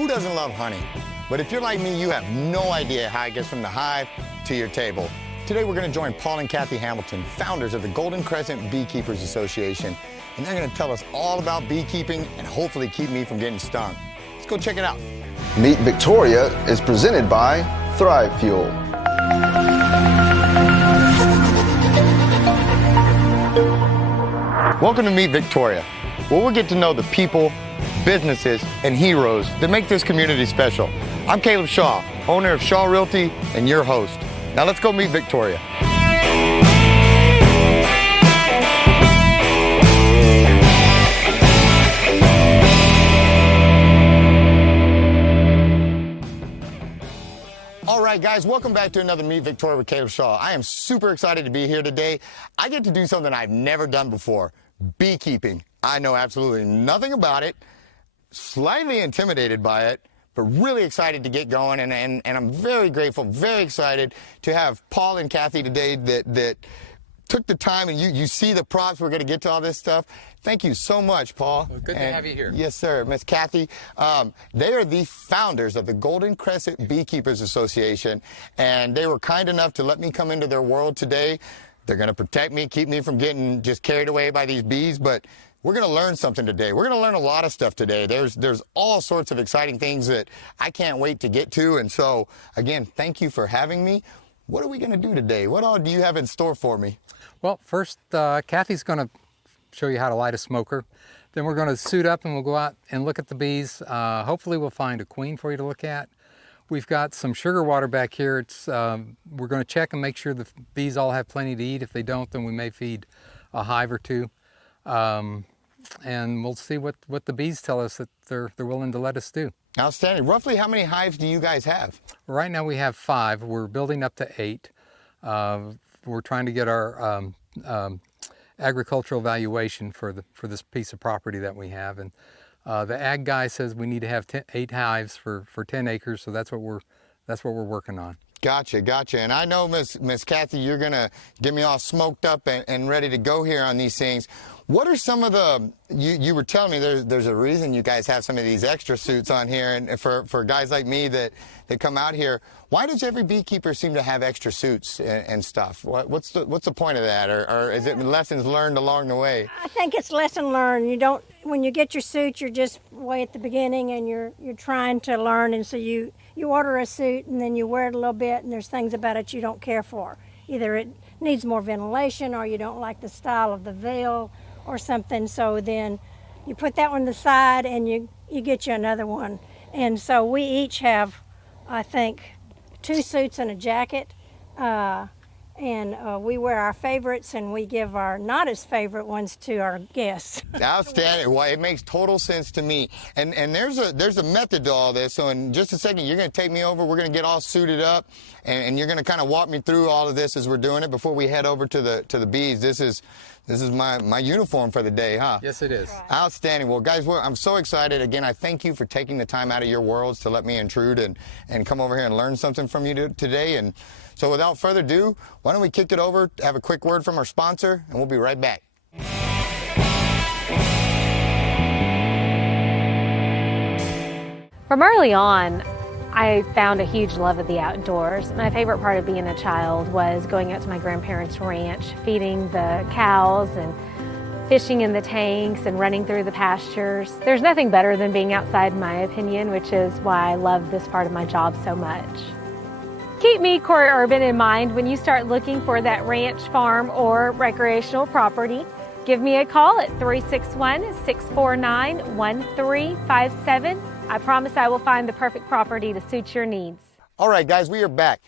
Who doesn't love honey? But if you're like me, you have no idea how it gets from the hive to your table. Today we're going to join Paul and Kathy Hamilton, founders of the Golden Crescent Beekeepers Association, and they're going to tell us all about beekeeping and hopefully keep me from getting stung. Let's go check it out. Meet Victoria is presented by Thrive Fuel. Welcome to Meet Victoria, where we'll get to know the people, businesses, and heroes that make this community special. I'm Caleb Shaw, owner of Shaw Realty and your host. Now let's go meet Victoria. All right, guys, welcome back to another Meet Victoria with Caleb Shaw. I am super excited to be here today. I get to do something I've never done before, beekeeping. I know absolutely nothing about it, slightly intimidated by it, but really excited to get going, and I'm very grateful, very excited to have Paul and Kathy today that took the time, and you see the props. We're going to get to all this stuff. Thank you so much, Paul. Well, good to have you here. Yes, sir. Miss Kathy, they are the founders of the Golden Crescent Beekeepers Association, and they were kind enough to let me come into their world today. They're going to protect me, keep me from getting just carried away by these bees, but we're going to learn something today. We're going to learn a lot of stuff today. There's all sorts of exciting things that I can't wait to get to. And so, again, thank you for having me. What are we going to do today? What all do you have in store for me? Well, first, Kathy's going to show you how to light a smoker. Then we're going to suit up and we'll go out and look at the bees. Hopefully we'll find a queen for you to look at. We've got some sugar water back here. We're going to check and make sure the bees all have plenty to eat. If they don't, then we may feed a hive or two. And we'll see what the bees tell us that they're willing to let us do. Outstanding. Roughly how many hives do you guys have? Right now we have 5. We're building up to 8. We're trying to get our agricultural valuation for this piece of property that we have, and the ag guy says we need to have 8 hives for 10 acres. So that's what we're working on. Gotcha. And I know, Miss Kathy, you're going to get me all smoked up and ready to go here on these things. What are some of you were telling me there's a reason you guys have some of these extra suits on here, and for guys like me that come out here, why does every beekeeper seem to have extra suits and stuff? What's the point of that, or is it lessons learned along the way? I think it's lesson learned. When you get your suit, you're just way at the beginning, and you're trying to learn, and so you order a suit and then you wear it a little bit, and there's things about it you don't care for. Either it needs more ventilation, or you don't like the style of the veil or something, so then you put that one to the side and you get you another one. And so we each have, I think, 2 suits and a jacket, and we wear our favorites and we give our not as favorite ones to our guests. Outstanding. Well, it makes total sense to me. And there's a method to all this. So in just a second, you're going to take me over. We're going to get all suited up, and you're going to kind of walk me through all of this as we're doing it before we head over to the bees. This is my uniform for the day, huh? Yes, it is. Right. Outstanding. Well, guys, I'm so excited. Again, I thank you for taking the time out of your worlds to let me intrude and come over here and learn something from you today. And so without further ado, why don't we kick it over, have a quick word from our sponsor, and we'll be right back. From early on, I found a huge love of the outdoors. My favorite part of being a child was going out to my grandparents' ranch, feeding the cows and fishing in the tanks and running through the pastures. There's nothing better than being outside, in my opinion, which is why I love this part of my job so much. Keep me, Corey Urban, in mind when you start looking for that ranch, farm, or recreational property. Give me a call at 361-649-1357. I promise I will find the perfect property to suit your needs. All right, guys, we are back.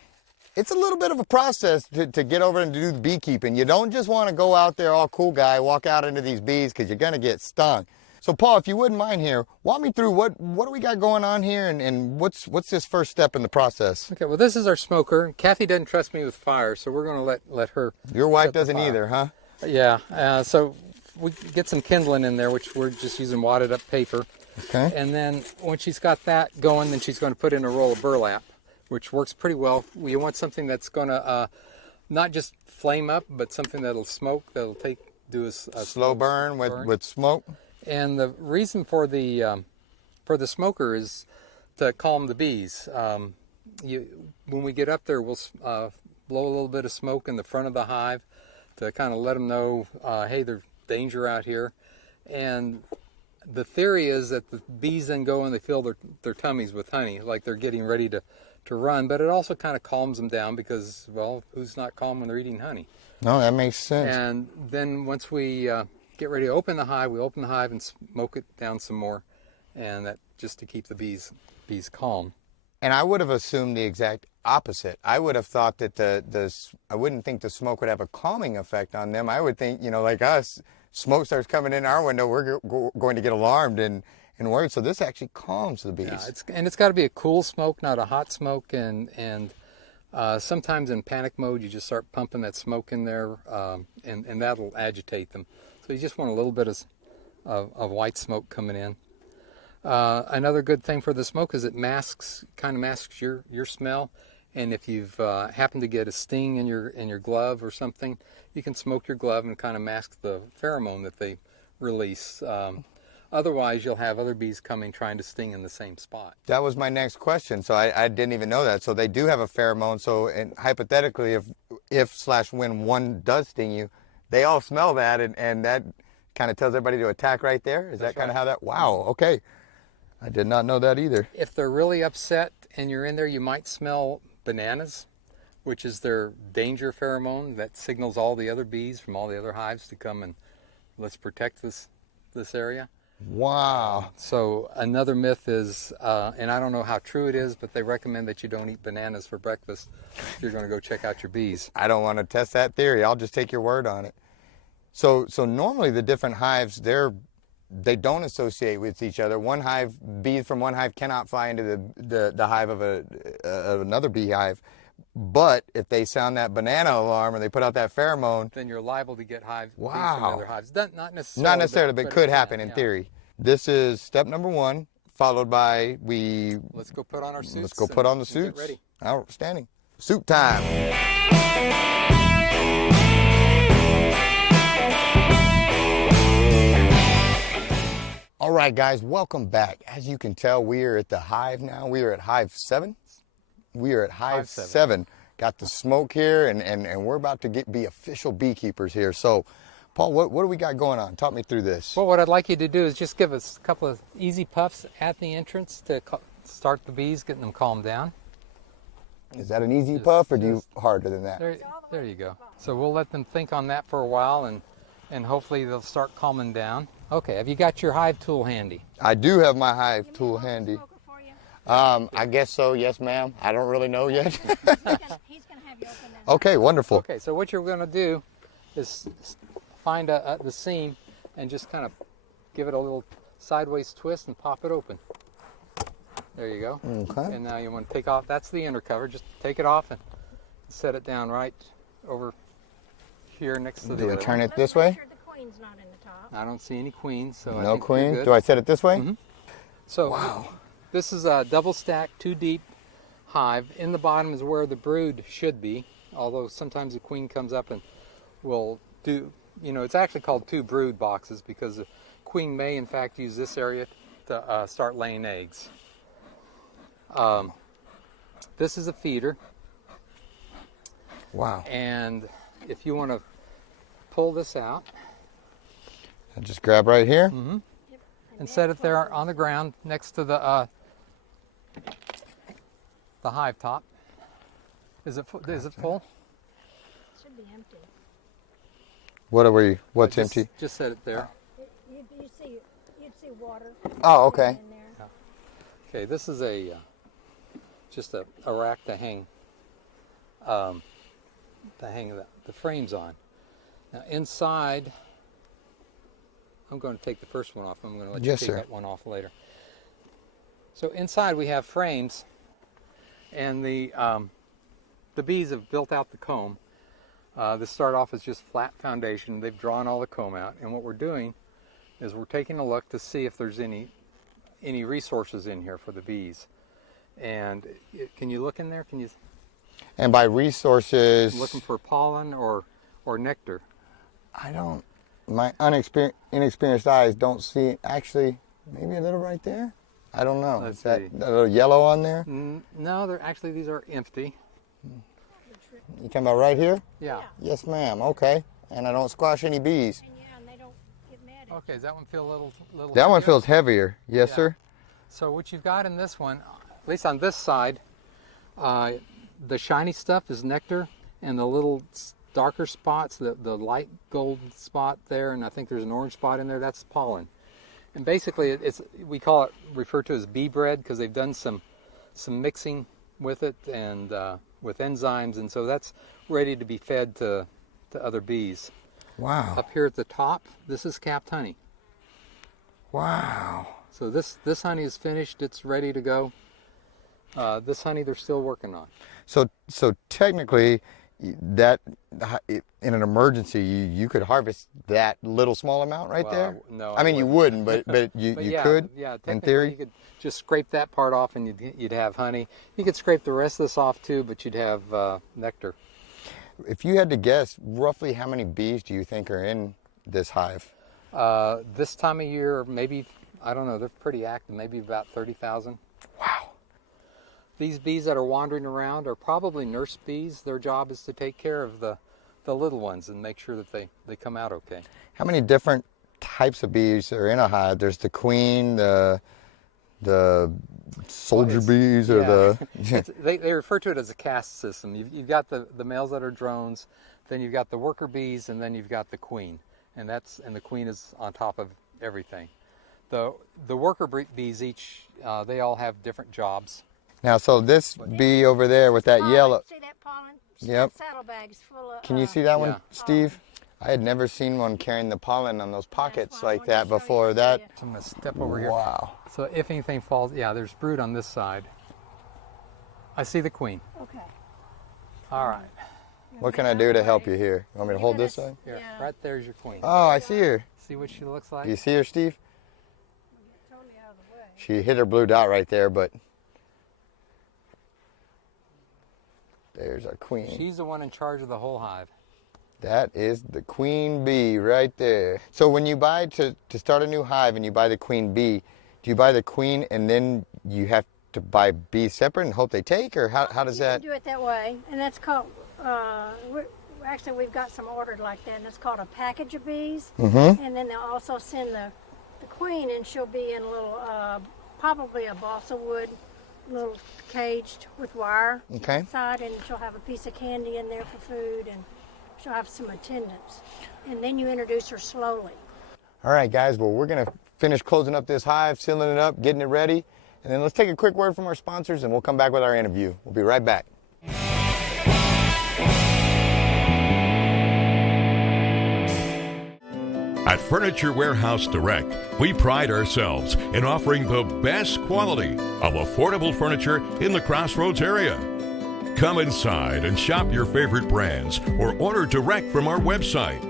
It's a little bit of a process to get over and do the beekeeping. You don't just want to go out there all cool guy, walk out into these bees, because you're going to get stung. So, Paul, if you wouldn't mind here, walk me through what do we got going on here, and what's this first step in the process? Okay, well, this is our smoker. Kathy doesn't trust me with fire, so we're going to let her. Your wife doesn't either, huh? Yeah, so we get some kindling in there, which we're just using wadded up paper. Okay. And then once she's got that going, then she's going to put in a roll of burlap, which works pretty well. You want something that's going to not just flame up, but something that'll smoke, that'll do a slow burn with smoke. And the reason for the smoker is to calm the bees. When we get up there, we'll blow a little bit of smoke in the front of the hive to kind of let them know, hey, there's danger out here. And the theory is that the bees then go and they fill their tummies with honey, like they're getting ready to run, but it also kind of calms them down because, well, who's not calm when they're eating honey? No, that makes sense. And then once we get ready to open the hive, we open the hive and smoke it down some more, and that just to keep the bees calm. And I would have assumed the exact opposite. I would have thought that I wouldn't think the smoke would have a calming effect on them. I would think, like us, smoke starts coming in our window, we're going to get alarmed and worried. So this actually calms the bees. Yeah, it's got to be a cool smoke, not a hot smoke. And sometimes in panic mode, you just start pumping that smoke in there, and that'll agitate them. So you just want a little bit of white smoke coming in. Another good thing for the smoke is it kind of masks your smell. And if you've happened to get a sting in your glove or something, you can smoke your glove and kind of mask the pheromone that they release. Otherwise, you'll have other bees coming trying to sting in the same spot. That was my next question. So I didn't even know that. So they do have a pheromone. So and hypothetically, if/when one does sting you, they all smell that, and that kind of tells everybody to attack right there. Is that kind of how that? Wow. Okay. I did not know that either. If they're really upset and you're in there, you might smell bananas, which is their danger pheromone that signals all the other bees from all the other hives to come and let's protect this area. Wow. So another myth is, and I don't know how true it is, but they recommend that you don't eat bananas for breakfast if you're going to go check out your bees. I don't want to test that theory. I'll just take your word on it. So normally the different hives, they don't associate with each other. Bees from one hive cannot fly into the hive of another beehive. But if they sound that banana alarm or they put out that pheromone, then you're liable to get bees from wow. other hives. Not necessarily. Not necessarily, but it could happen in theory. This is step number 1, followed by let's go put on our suits. Let's go put on the suits. Get ready. Outstanding. Suit time. All right, guys, welcome back. As you can tell, we are at the hive now. We are at hive 7. We are at hive 7. Got the smoke here, and we're about to be official beekeepers here. So, Paul, what do we got going on? Talk me through this. Well, what I'd like you to do is just give us a couple of easy puffs at the entrance to start the bees, getting them calmed down. Is that an easy puff, or do you harder than that? There you go. So we'll let them think on that for a while, and hopefully they'll start calming down. Okay, have you got your hive tool handy? I do have my hive tool handy. I guess so, yes, ma'am. I don't really know yet. He's gonna have you open that. Okay, wonderful. Okay, so what you're going to do is find the seam and just kind of give it a little sideways twist and pop it open. There you go. Okay. And now you want to take off, that's the inner cover, just take it off and set it down right over here next to the Do we other turn one. it this way? Make sure the queen's not in the top. I don't see any queens, so I No think we're queen? good. Do I set it this way? Mm-hmm. So Wow. this is a double stack, 2 deep hive. In the bottom is where the brood should be, although sometimes the queen comes up and will do, it's actually called 2 brood boxes because the queen may in fact use this area to start laying eggs. This is a feeder. Wow. And if you want to pull this out, I just grab right here. mm-hmm, and set it there on the ground next to the hive top. Is it full? Is it full? It should be empty. What's Just- empty? Just set it there. You'd see water. Oh, okay. In there. Okay, this is just a rack to hang the frames on. Now inside, I'm going to take the first one off. I'm going to let Yes, you take sir. that one off later. So inside we have frames, and the bees have built out the comb. This start off as just flat foundation. They've drawn all the comb out, and what we're doing is we're taking a look to see if there's any resources in here for the bees. And can you look in there? Can you? And by resources, I'm looking for pollen or nectar. my inexperienced eyes don't see, actually, maybe a little right there. I don't know. Let's Is that see. a little yellow on there? No, they're actually, these are empty. You talking about right here? Yeah. Yes, ma'am. Okay. And I don't squash any bees. And they don't get mad at Okay, does that one feel a little That one heavier? feels heavier. Yes, Yeah. sir. So what you've got in this one, at least on this side, the shiny stuff is nectar, and the little darker spots, the light gold spot there, and I think there's an orange spot in there, that's pollen. And basically, we refer to it as bee bread because they've done some mixing with it and with enzymes, and so that's ready to be fed to other bees. Wow. Up here at the top, this is capped honey. Wow. So this honey is finished, it's ready to go. This honey they're still working on. So technically, that in an emergency, you could harvest that little small amount right there. No, I mean, you wouldn't, but you yeah, could. Yeah, in technically theory. you could just scrape that part off and you'd have honey. You could scrape the rest of this off too, but you'd have nectar. If you had to guess, roughly how many bees do you think are in this hive? This time of year, maybe, I don't know, they're pretty active, maybe about 30,000. Wow. These bees that are wandering around are probably nurse bees. Their job is to take care of the little ones and make sure that they come out okay. How many different types of bees are in a hive? There's the queen, the soldier bees, or they refer to it as a caste system. You've got the males that are drones, then you've got the worker bees, and then you've got the queen, and the queen is on top of everything. The worker bees they all have different jobs. Now, so this bee over there with that pollen. yellow. See that pollen? Yep. That saddlebag's full of. Can you see that one, Yeah. Steve? I had never seen one carrying the pollen on those pockets why I like wanted to that show you before. to That. see it. So I'm going to step over here. Wow. So if anything falls, yeah, there's brood on this side. I see the queen. Okay. All right. What can I do to help you here? You want me to hold this side? Here, Yeah. right there's your queen. Oh, I see her. See what she looks like? Do you see her, Steve? Totally out of the way. She hit her blue dot right there, but there's our queen. She's the one in charge of the whole hive. That is the queen bee right there. So when you buy to start a new hive and you buy the queen bee, do you buy the queen and then you have to buy bees separate and hope they take, or how does You that? can do it that way, and that's called. Actually, we've got some ordered like that, and it's called a package of bees. Mm-hmm. And then they'll also send the queen, and she'll be in a little, probably a balsa wood, little caged with wire Okay. inside, and she'll have a piece of candy in there for food, and she'll have some attendants. And then you introduce her slowly. All right, guys. Well, we're gonna finish closing up this hive, sealing it up, getting it ready, and then let's take a quick word from our sponsors, and we'll come back with our interview. We'll be right back. At Furniture Warehouse Direct, we pride ourselves in offering the best quality of affordable furniture in the Crossroads area. Come inside and shop your favorite brands or order direct from our website.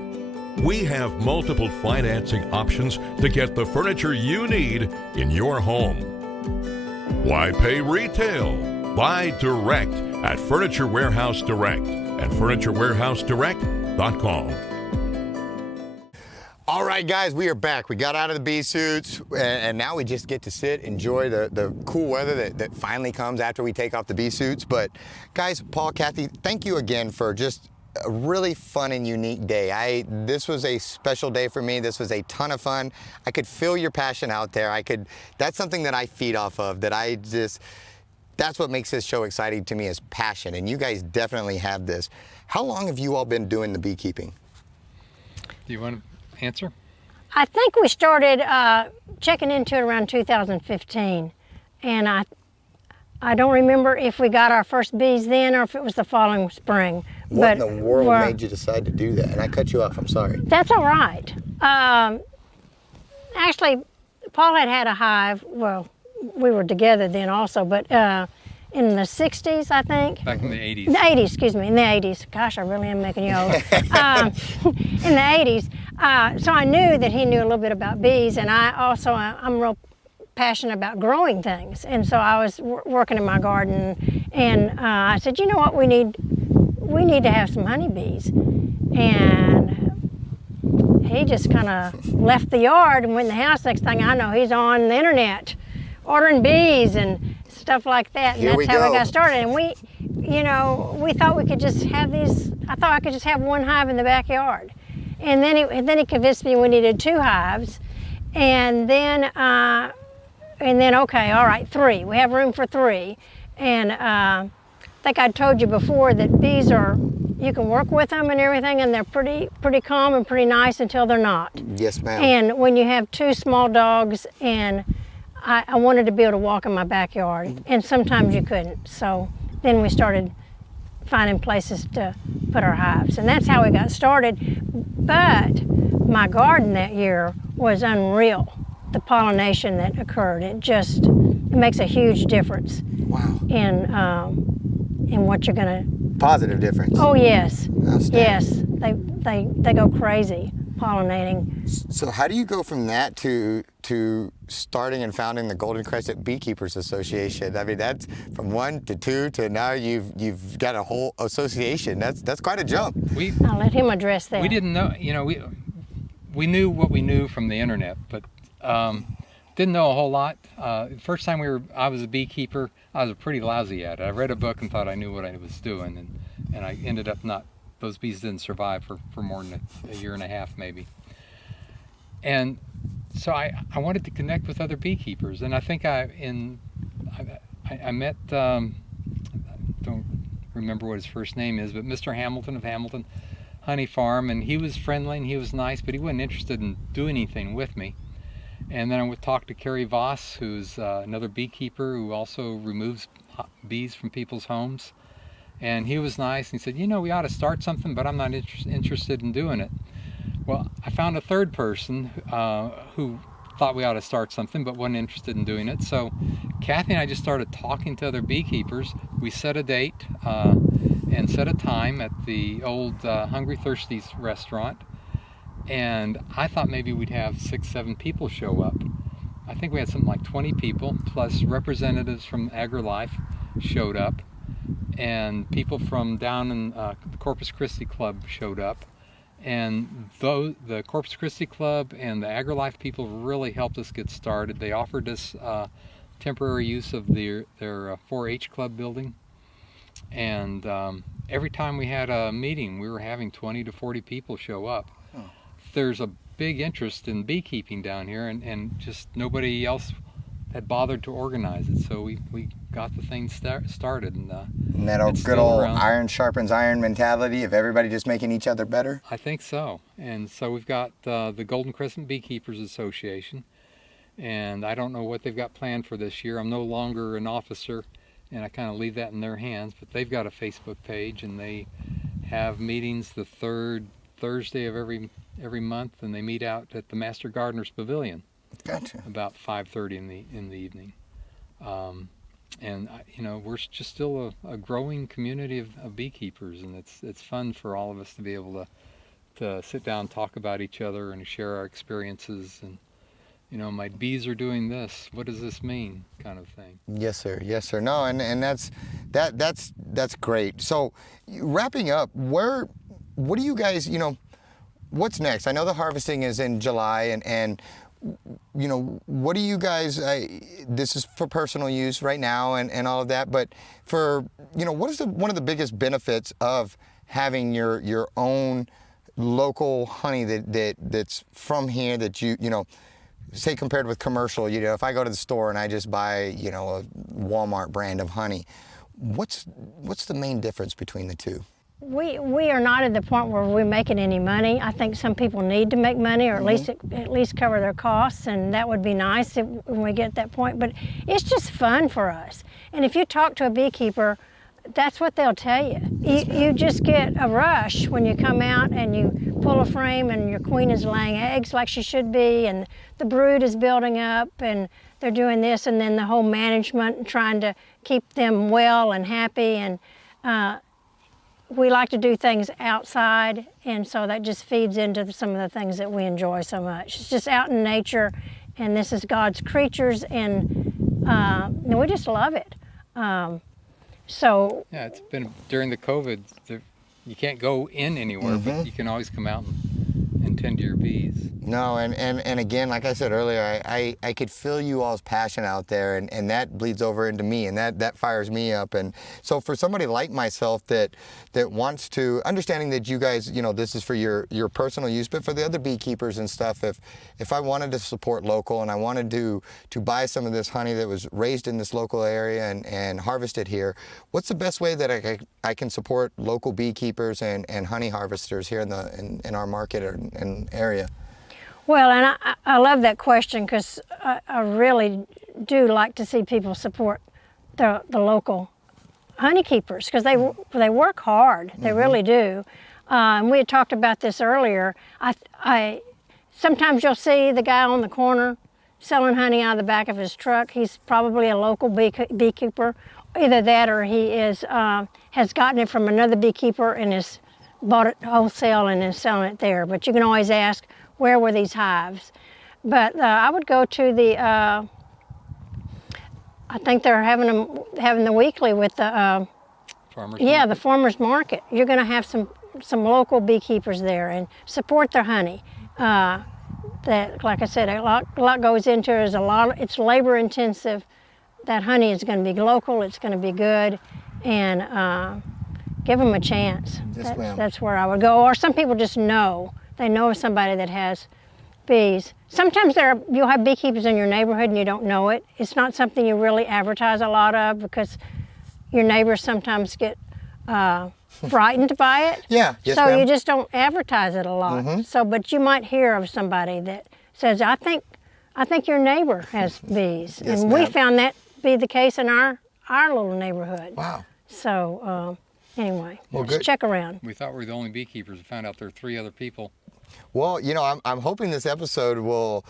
We have multiple financing options to get the furniture you need in your home. Why pay retail? Buy direct at Furniture Warehouse Direct and FurnitureWarehouseDirect.com. All right, guys, we are back. We got out of the bee suits, and now we just get to sit, enjoy the cool weather that finally comes after we take off the bee suits. But guys, Paul, Kathy, thank you again for just a really fun and unique day. This was a special day for me. This was a ton of fun. I could feel your passion out there. That's something that I feed off of, that's what makes this show exciting to me, is passion, and you guys definitely have this. How long have you all been doing the beekeeping? Do you want to answer? I think we started checking into it around 2015, and I don't remember if we got our first bees then or if it was the following spring. What But in the world we're- made you decide to do that? And I cut you off, I'm sorry. That's all right. Actually, Paul had a hive. Well, we were together then also, but in the 60s, I think. Back in the 80s. In the 80s, excuse me, in the 80s. Gosh, I really am making you old. In the 80s. So I knew that he knew a little bit about bees, and I'm real passionate about growing things. And so I was working in my garden, and I said, you know what, we need to have some honeybees. And he just kind of left the yard and went in the house. Next thing I know, he's on the internet ordering bees and stuff like that. And Here we that's how go. we got started. And we, we thought we could just have these. I thought I could just have one hive in the backyard. And then he convinced me we needed 2 hives. And then okay, all right, 3. We have room for 3. And I think I told you before that bees you can work with them and everything, and they're pretty calm and pretty nice until they're not. Yes, ma'am. And when you have 2 small dogs, and I wanted to be able to walk in my backyard, and sometimes you couldn't. So then we started finding places to put our hives, and that's how we got started. But my garden that year was unreal. The pollination that occurred, it makes a huge difference. Wow. In what you're gonna. Positive difference. Oh yes. Outstanding. Yes. They go crazy pollinating. So how do you go from that to starting and founding the Golden Crescent Beekeepers Association? I mean, that's from 1 to 2 to now you've got a whole association. That's quite a jump. I'll let him address that. We didn't know, we knew what we knew from the internet, but didn't know a whole lot. First time I was a beekeeper, I was pretty lousy at it. I read a book and thought I knew what I was doing, and I ended up those bees didn't survive for more than a year and a half maybe. And so I wanted to connect with other beekeepers, and I think I met, don't remember what his first name is, but Mr. Hamilton of Hamilton Honey Farm, and he was friendly and he was nice, but he wasn't interested in doing anything with me. And then I would talk to Carrie Voss, who's another beekeeper who also removes bees from people's homes. And he was nice, and he said, we ought to start something, but I'm not interested in doing it. Well, I found a third person who thought we ought to start something, but wasn't interested in doing it. So Kathy and I just started talking to other beekeepers. We set a date and set a time at the old Hungry Thirsties restaurant. And I thought maybe we'd have 6-7 people show up. I think we had something like 20 people, plus representatives from AgriLife showed up, and people from down in the Corpus Christi Club showed up. And the Corpus Christi Club and the AgriLife people really helped us get started. They offered us temporary use of their 4-H club building. And every time we had a meeting, we were having 20 to 40 people show up. There's a big interest in beekeeping down here, and just nobody else had bothered to organize it. So we got the thing started. And that good old iron sharpens iron mentality of everybody just making each other better? I think so. And so we've got the Golden Crescent Beekeepers Association, and I don't know what they've got planned for this year. I'm no longer an officer, and I kind of leave that in their hands, but they've got a Facebook page, and they have meetings the 3rd Thursday of every month, and they meet out at the Master Gardener's Pavilion. Gotcha. About 5:30 in the evening. And we're just still a growing community of beekeepers, and it's fun for all of us to be able to sit down and talk about each other and share our experiences. And my bees are doing this, what does this mean, kind of thing. Yes sir, yes sir. No, and that's great. So wrapping up, what do you guys, what's next? I know the harvesting is in July, and what do you guys, this is for personal use right now and all of that, but for, what is one of the biggest benefits of having your own local honey that's from here that say compared with commercial, if I go to the store and I just buy, a Walmart brand of honey, what's the main difference between the two? We are not at the point where we're making any money. I think some people need to make money, or at least cover their costs, and that would be nice when we get to that point. But it's just fun for us. And if you talk to a beekeeper, that's what they'll tell you. You just get a rush when you come out and you pull a frame and your queen is laying eggs like she should be, and the brood is building up, and they're doing this, and then the whole management and trying to keep them well and happy. And we like to do things outside, and so that just feeds into some of the things that we enjoy so much. It's just out in nature, and this is God's creatures, and we just love it. So yeah, it's been during the COVID. You can't go in anywhere, but you can always come out and tend to your bees. No, and again, like I said earlier, I could feel you all's passion out there, and that bleeds over into me, and that fires me up. And so for somebody like myself that wants to, understanding that you guys, you know, this is for your personal use, but for the other beekeepers and stuff, if I wanted to support local and I wanted to buy some of this honey that was raised in this local area and harvested here, what's the best way that I can support local beekeepers and honey harvesters here in our market and area? Well, and I love that question, because I really do like to see people support the local honey keepers, because they work hard. They really do. And we had talked about this earlier. Sometimes you'll see the guy on the corner selling honey out of the back of his truck. He's probably a local beekeeper. Either that, or he has gotten it from another beekeeper and has bought it wholesale and is selling it there. But you can always ask, where were these hives? But I would go to the, I think they're having the weekly with the, Farmers yeah, market. the farmers market. You're going to have some local beekeepers there, and support their honey. That, like I said, a lot goes into it. It's labor intensive. That honey is going to be local. It's going to be good, and give them a chance. Yes, ma'am. That's where I would go. Or some people just know. They know of somebody that has bees. Sometimes you'll have beekeepers in your neighborhood and you don't know it. It's not something you really advertise a lot of, because your neighbors sometimes get frightened by it. Yeah, yes, so ma'am. you just don't advertise it a lot. So, but you might hear of somebody that says, I think your neighbor has bees. Yes, and we ma'am. found that be the case in our little neighborhood. Wow. So anyway, Well, just good. check around. We thought we were the only beekeepers and found out there are 3 other people. Well, you know, I'm hoping this episode will,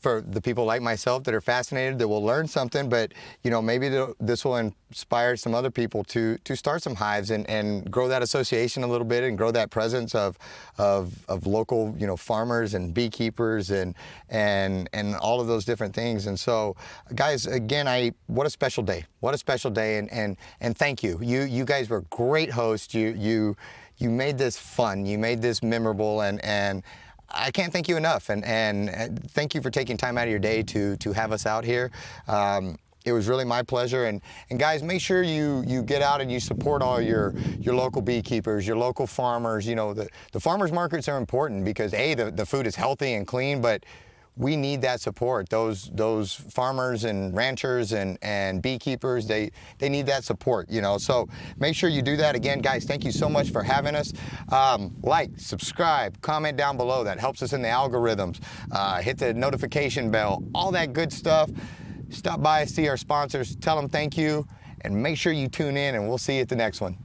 for the people like myself that are fascinated, that will learn something, but, you know, maybe this will inspire some other people to start some hives and grow that association a little bit and grow that presence of local, you know, farmers and beekeepers and all of those different things. And so, guys, again, what a special day. What a special day, and thank you. You guys were great hosts. You made this fun, you made this memorable, and I can't thank you enough. And thank you for taking time out of your day to have us out here. It was really my pleasure. And guys, make sure you get out and you support all your local beekeepers, your local farmers. You know, the farmers markets are important because the food is healthy and clean, but we need that support. Those farmers and ranchers and beekeepers, they need that support, you know. So make sure you do that. Again, guys, thank you so much for having us. Like, subscribe, comment down below. That helps us in the algorithms. Hit the notification bell, all that good stuff. Stop by, see our sponsors, tell them thank you, and make sure you tune in, and we'll see you at the next one.